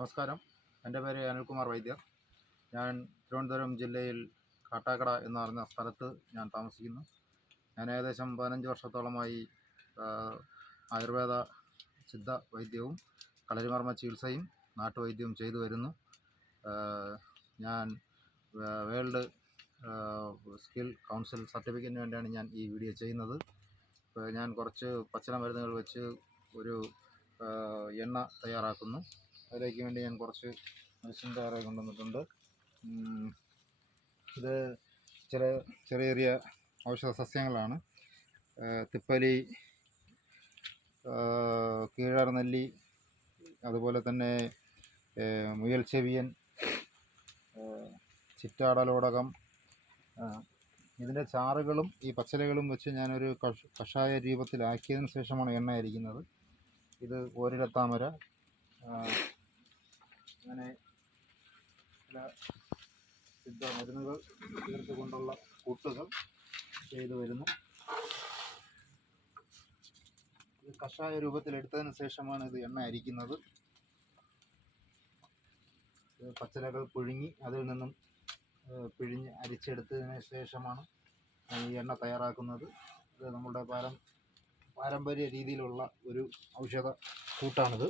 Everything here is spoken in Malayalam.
നമസ്കാരം. എൻ്റെ പേര് അനിൽകുമാർ വൈദ്യർ. ഞാൻ തിരുവനന്തപുരം ജില്ലയിൽ കാട്ടാക്കട എന്ന് പറഞ്ഞ സ്ഥലത്ത് ഞാൻ താമസിക്കുന്നു. ഞാൻ ഏകദേശം 15 വർഷത്തോളമായി ആയുർവേദ സിദ്ധ വൈദ്യവും കളരിമർമ്മ ചികിത്സയും നാട്ടുവൈദ്യവും ചെയ്തു വരുന്നു. ഞാൻ വേൾഡ് സ്കിൽ കൗൺസിൽ സർട്ടിഫിക്കറ്റിന് വേണ്ടിയാണ് ഞാൻ ഈ വീഡിയോ ചെയ്യുന്നത്. ഞാൻ കുറച്ച് പച്ചില മരുന്നുകൾ വെച്ച് ഒരു എണ്ണ തയ്യാറാക്കുന്നു. അതിലേക്ക് വേണ്ടി ഞാൻ കുറച്ച് മെഡിസിൻ തയ്യാറായി കൊണ്ടുവന്നിട്ടുണ്ട്. ഇത് ചെറിയ ഔഷധ സസ്യങ്ങളാണ്. തിപ്പലി, കീഴാർനെല്ലി, അതുപോലെ തന്നെ മുയൽ ചെവിയൻ, ചിറ്റാടലോടകം. ഇതിൻ്റെ ചാറുകളും ഈ പച്ചിലകളും വെച്ച് ഞാനൊരു കഷായ രൂപത്തിലാക്കിയതിന് ശേഷമാണ് എണ്ണ അരിക്കുന്നത്. ഇത് ഓരിലത്താമര, അങ്ങനെ ചില സിദ്ധ മരുന്നുകൾ ചേർത്തുകൊണ്ടുള്ള കൂട്ടുകൾ ചെയ്തു വരുന്നു. ഇത് കഷായ രൂപത്തിലെടുത്തതിന് ശേഷമാണ് ഇത് എണ്ണ അരിക്കുന്നത്. പച്ചിലകൾ പുഴുങ്ങി അതിൽ നിന്നും പിഴിഞ്ഞ് അരിച്ചെടുത്തതിന് ശേഷമാണ് ഈ എണ്ണ തയ്യാറാക്കുന്നത്. ഇത് നമ്മുടെ പാരമ്പര്യ രീതിയിലുള്ള ഒരു ഔഷധ കൂട്ടാണിത്.